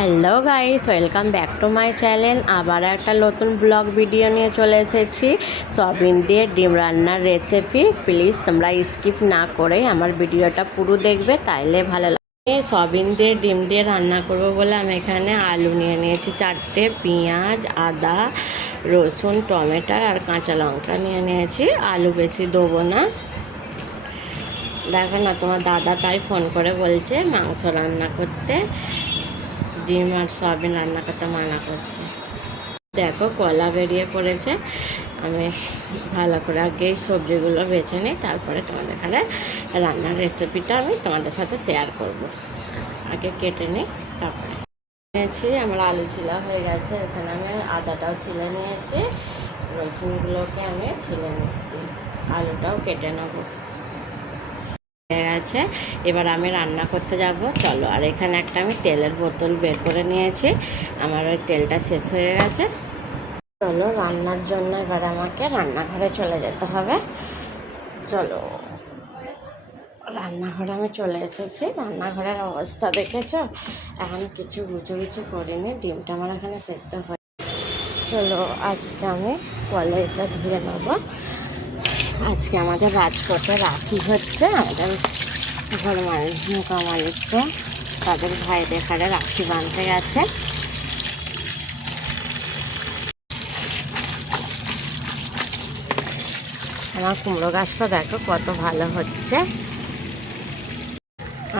Hello guys, welcome back to my channel. আবার একটা নতুন ব্লগ ভিডিও নিয়ে চলে এসেছি সয়াবিন দিয়ে ডিম রান্নার রেসিপি। প্লিজ তোমরা স্কিপ না করে আমার ভিডিওটা পুরো দেখবে, তাইলে ভালো লাগবে। সয়াবিন দিয়ে ডিম দিয়ে রান্না করব বলে আমি এখানে আলু নিয়ে নিয়েছি 4টে, পেঁয়াজ, আদা, রসুন, টমেটো আর কাঁচা লঙ্কা নিয়ে নিয়েছি। আলু বেশি দেবো না। দেখো না, তোমার দাদা তাই ফোন করে বলছে মাংস রান্না করতে, ডিম আর সয়াবিন রান্না করতে মানা করছে। দেখো কলা বেরিয়ে পড়েছে। আমি ভালো করে আগে এই সবজিগুলো বেছে নিই, তারপরে তোমাদের এখানে রান্নার রেসিপিটা আমি তোমাদের সাথে শেয়ার করব। আগে কেটে নিই, তারপরে নিয়েছি। আমার আলু ছিলা হয়ে গেছে, এখানে আমি আদাটাও ছিলে নিয়েছি, রসুনগুলোকে আমি ছিলে নিচ্ছি, আলুটাও কেটে নেবো। আছে, এবার আমি রান্না করতে যাব। চলো। আর এখানে একটা আমি তেলের বোতল বের করে নিয়েছি, আমার ওই তেলটা শেষ হয়ে গেছে। চলো, রান্নার জন্য এবার আমাকে রান্নাঘরে চলে যেতে হবে। চলো, রান্নাঘরে আমি চলে এসেছি। রান্নাঘরের অবস্থা দেখেছো? এখন কিছু গুছু করিনি, ডিমটা আমার এখানে সেদ্ধ হয়। চলো, আজকে আমি কলাইটা ধুয়ে নেবো। আজকে আমাদের রাজকোটে রাখি হচ্ছে, আমাদের ঘর মালিক নৌকা মালিককে তাদের ভাই দেখারে রাখি বাঁধতে গেছে। আমার কুমড়ো গাছটা দেখো কত ভালো হচ্ছে।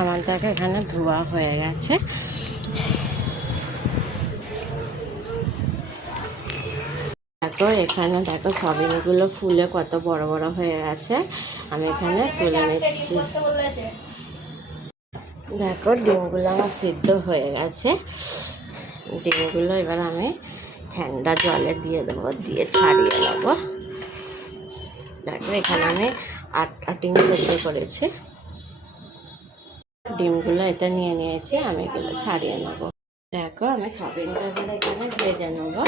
আমার দেখো এখানে ধোয়া হয়ে গেছে। দেখো এখানে দেখো সয়াবিনগুলো ফুলে কত বড় বড় হয়ে গেছে। আমি এখানে তুলে নিচ্ছি। দেখো ডিমগুলো আমার সিদ্ধ হয়ে গেছে। ডিমগুলো এবার আমি ঠান্ডা জলে দিয়ে দেবো, দিয়ে ছাড়িয়ে নেবো। দেখো এখানে আমি 8টা ডিম সেদ্ধ করেছি। ডিমগুলো এতে নিয়ে নিয়েছি, আমি এগুলো ছাড়িয়ে নেবো। দেখো আমি সয়াবিনটা এখানে ভেজে নেবো।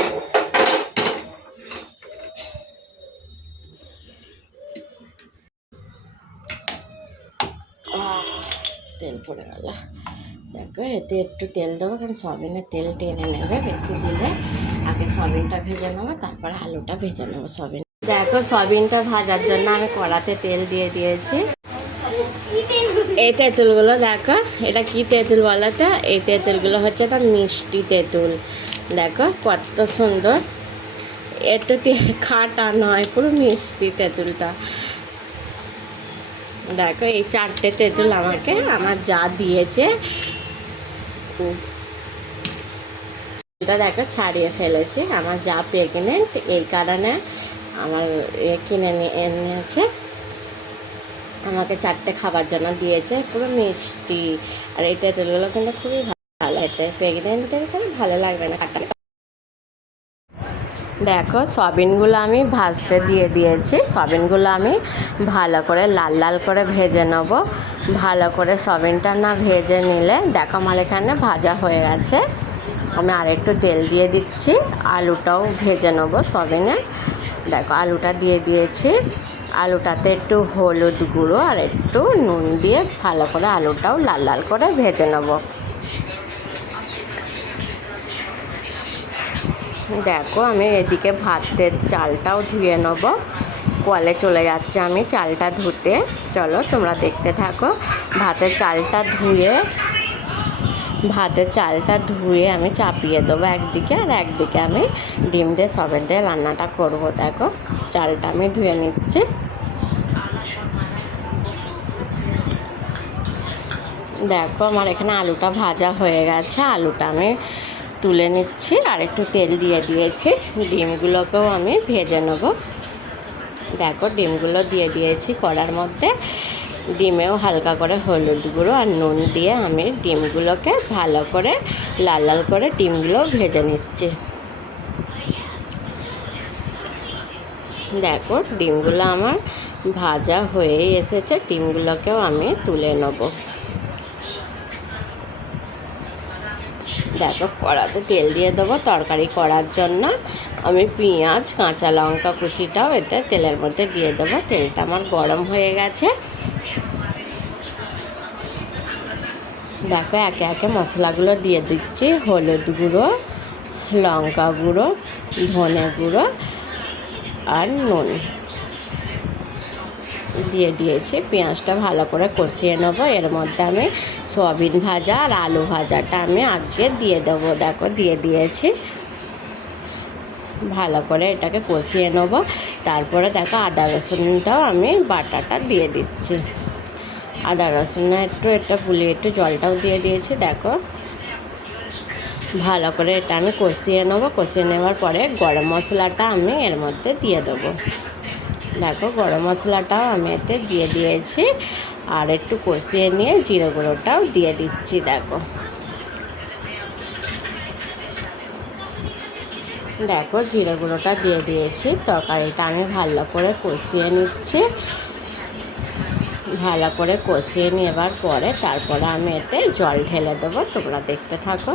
তেল পড়ে গেল। দেখো এতে একটু তেল দেবো, কারণ সয়াবিনের তেল টেনে নেবে বেশি দিলে। আগে সয়াবিনটা ভেজে নেবো, তারপরে আলুটা ভেজে নেবো। সয়াবিন দেখো সয়াবিনটা ভাজার জন্য আমি কড়াতে তেল দিয়ে দিয়েছি। এই তেঁতুলগুলো দেখো, এটা কি তেঁতুল বলো তো? এই তেঁতুলগুলো হচ্ছে তো মিষ্টি তেঁতুল। দেখো কত সুন্দর, একটু খাটা নয়, পুরো মিষ্টি তেঁতুলটা। দেখো এই 4টে তেঁতুল আমাকে আমার যা দিয়েছে। এটা দেখো ছাড়িয়ে ফেলেছি, আমার যা প্রেগনেন্ট, এই কারণে আমার কিনে নিয়েছে। আমাকে 4টে খাবার জন্য দিয়েছে, পুরো মিষ্টি। আর এই তেঁতুলগুলো কিন্তু খুবই ভালো, এতে প্রেগনেন্টের করে ভালো লাগবে না কাটা। দেখো সয়াবিনগুলো আমি ভাজতে দিয়ে দিয়েছি। সয়াবিনগুলো আমি ভালো করে লাল লাল করে ভেজে নেব। ভালো করে সয়াবিনটা না ভেজে নিলে দেখো আমার এখানে ভাজা হয়ে গেছে। আমি আরেকটু তেল দিয়ে দিচ্ছি, আলুটাও ভেজে নেব সয়াবিনে। দেখো আলুটা দিয়ে দিয়েছি, আলুটাতে একটু হলুদ গুঁড়ো আর একটু নুন দিয়ে ভালো করে আলুটাও লাল লাল করে ভেজে নেব। দেখো আমি এদিকে ভাতের চালটাও ধুয়ে নেব। কলে চলে যাচ্ছে আমি চালটা ধুতে। চলো তোমরা দেখতে থাকো। ভাতের চালটা ধুয়ে আমি চাপিয়ে দেবো একদিকে, আর একদিকে আমি ডিম দিয়ে সয়াবিন দিয়ে রান্নাটা করব। দেখো চালটা আমি ধুয়ে নিচ্ছি। দেখো আমার এখানে আলুটা ভাজা হয়ে গেছে, আলুটা আমি তুলে নিচ্ছি। আর একটু তেল দিয়ে দিয়েছি, ডিমগুলোকেও আমি ভেজে নেব। দেখো ডিমগুলো দিয়ে দিয়েছি কড়ার মধ্যে। ডিমেও হালকা করে হলুদ গুঁড়ো আর নুন দিয়ে আমি ডিমগুলোকে ভালো করে লাল লাল করে ডিমগুলো ভেজে নিচ্ছি। দেখো ডিমগুলো আমার ভাজা হয়েই এসেছে, ডিমগুলোকেও আমি তুলে নেব। দেখো কড়াতে তেল দিয়ে দেবো তরকারি করার জন্য। আমি পেঁয়াজ, কাঁচা লঙ্কা কুচিটাও এতে তেলের মধ্যে দিয়ে দেবো। তেলটা আমার গরম হয়ে গেছে। দেখো একে একে মশলাগুলো দিয়ে দিচ্ছি। হলুদ গুঁড়ো, লঙ্কা গুঁড়ো, ধনে গুঁড়ো আর নুন দিয়ে দিয়েছি। পেঁয়াজটা ভালো করে কষিয়ে নেবো। এর মধ্যে আমি সয়াবিন ভাজা আর আলু ভাজাটা আমি আগে দিয়ে দেবো। দেখো দিয়ে দিয়েছি। ভালো করে এটাকে কষিয়ে নেবো। তারপরে দেখো আদা রসুনটাও আমি বাটাটা দিয়ে দিচ্ছি। আদা রসুন এটা পুলিয়ে একটু জলটাও দিয়ে দিয়েছি। দেখো ভালো করে এটা আমি কষিয়ে নেবো। কষিয়ে নেওয়ার পরে গরম মশলাটা আমি এর মধ্যে দিয়ে দেবো। দেখো গরম মশলাটাও আমি এতে দিয়ে দিয়েছি। আর একটু কষিয়ে নিয়ে জিরে গুঁড়োটাও দিয়ে দিচ্ছি। দেখো দেখো জিরে গুঁড়োটা দিয়ে দিয়েছি। তরকারিটা আমি ভালো করে কষিয়ে নিচ্ছি। ভালো করে কষিয়ে নেবার পরে তারপরে আমি এতে জল ঢেলে দেবো। তোমরা দেখতে থাকো।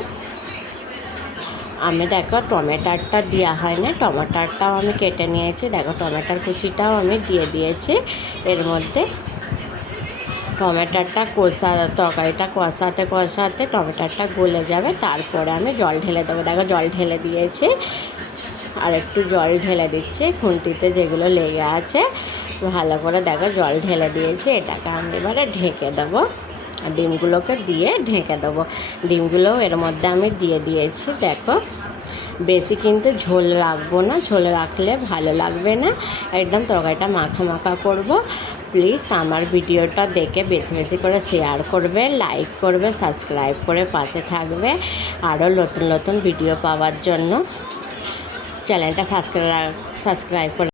আমি দেখো টমেটোটা দেওয়া হয় না, টমেটোটাও আমি কেটে নিয়েছি। দেখো টমেটোর কুচিটাও আমি দিয়ে দিয়েছি এর মধ্যে। টমেটোটা তরকারিটা কষাতে টমেটোটা গলে যাবে। তারপরে আমি জল ঢেলে দেবো। দেখো জল ঢেলে দিয়েছি। আর একটু জল ঢেলে দিচ্ছি খুন্তিতে যেগুলো লেগে আছে। ভালো করে দেখো জল ঢেলে দিয়েছি। এটাকে আমি এবারে ঢেকে দেবো। আর ডিমগুলোকে দিয়ে ঢেকে দেবো। ডিমগুলোও এর মধ্যে আমি দিয়ে দিয়েছি। দেখো বেশি কিন্তু ঝোল রাখবো না, ঝোল রাখলে ভালো লাগবে না। একদম তরকারিটা মাখা মাখা করব। প্লিজ আমার ভিডিওটা দেখে বেশি বেশি করে শেয়ার করবে, লাইক করবে, সাবস্ক্রাইব করে পাশে থাকবে। আরও নতুন নতুন ভিডিও পাওয়ার জন্য চ্যানেলটা সাবস্ক্রাইব করে